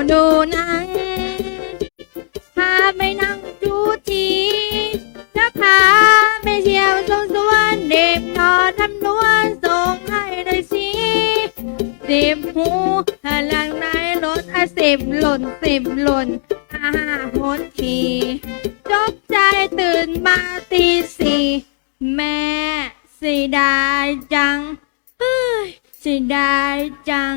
าดูหนัง พาไปนั่งดูทีแล้วพาไปเที่ยวสวนสวนเด็บนอนทำนวลส่งให้หน่อยสิสิบหูพลังในรถอะสิบหล่นสิบหล่นอาหาหนทีจบใจตื่นมาตีสี่แม่เสียดายจังเฮ้ยเสียดายจัง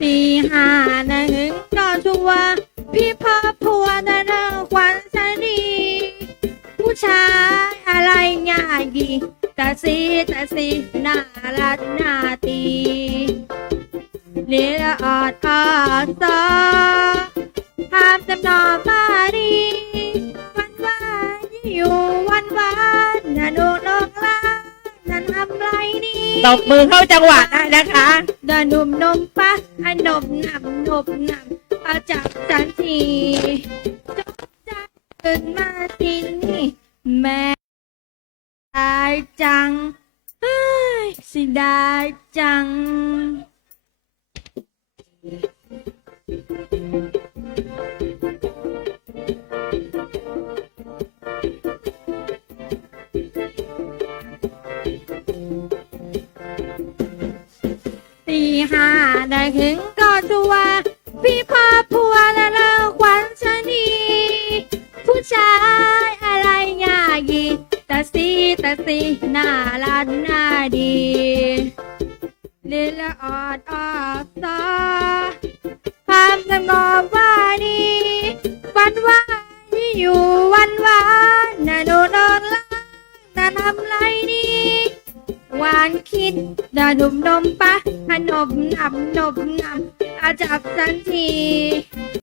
ตีห้านะหึงนอนชัวพี่พ่อผัวนะเรื่องขวัญชนี ผู้ชายอะไรง่ายดีแต่สีแต่สีน่ารักน่าตีเนื้อออดออด ซอภาพจำนองมาดีวันวานอยู่วันวานนาโนนกลานันทำไรนี่ตบมือเข้าจังหวะได้นะคะดานุ่มนมปะอันนมหนำนมหนำอาจับสันทีจบใจตื่นมาที่นี่ แม่ดายจังเฮ้ยสิดาจัง ห้าได้ถึงก็ชัวพี่พ่อผัวและเราขวัญชนีผู้ชายอะไรง่ายยีแต่สีแต่สีน่ารักน่าดีเล่นละออดออดซอพามจะงอว่าดีวันวานอยู่วันวานน่าโดนอนละน่าทำไรดีหวานคิดดาดุมนมปะขนมหนำนมหนำอาจับสันที